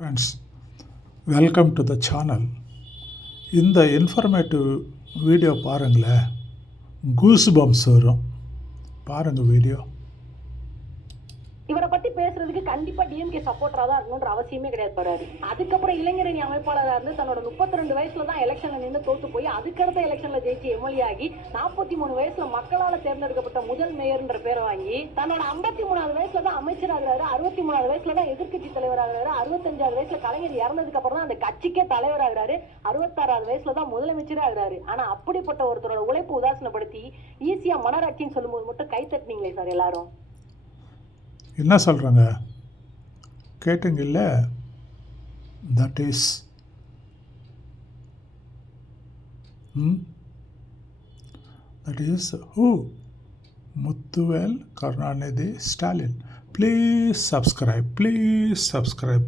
Friends, welcome to the channel. இந்த informative video பாருங்களேன், goose bumps வரும். பாருங்கள் வீடியோ. இவரை பத்தி பேசுறதுக்கு கண்டிப்பா டிஎம்கே சப்போர்ட்டரா தான் இருக்கணும்ன்ற அவசியமே கிடையாது பாரு. அதுக்கப்புறம் இளைஞரணி அமைப்பாளராக இருந்து தன்னோட 32 வயசுல தான் எலெக்ஷன்ல நின்று தோத்து போய் அதுக்கடுத்த எலெக்ஷன்ல ஜெயிச்சு எம்எல்ஏ ஆகி 43 வயசுல மக்களால தேர்ந்தெடுக்கப்பட்ட முதல் மேயர்ன்ற பேரை வாங்கி தன்னோட 53வது வயசுல தான் அமைச்சர் ஆகிறாரு, 63வது வயசுல தான் எதிர்கட்சி தலைவர் ஆகிறாரு, 65வது வயசுல கலைஞர் இறந்ததுக்கு அப்புறம் தான் அந்த கட்சிக்கே தலைவர் ஆகிறாரு, 66வது வயசுல தான் முதலமைச்சரே ஆகிறாரு. ஆனா அப்படிப்பட்ட ஒருத்தரோட உழைப்பு உதாசனப்படுத்தி ஈஸியா மனராட்சின்னு சொல்லும்போது மட்டும் கை தட்டினீங்களே சார் எல்லாரும். என்ன சொல்கிறாங்க கேட்டுங்கில்ல? That is who? Muthuvel Karunanidhi Stalin. Please subscribe.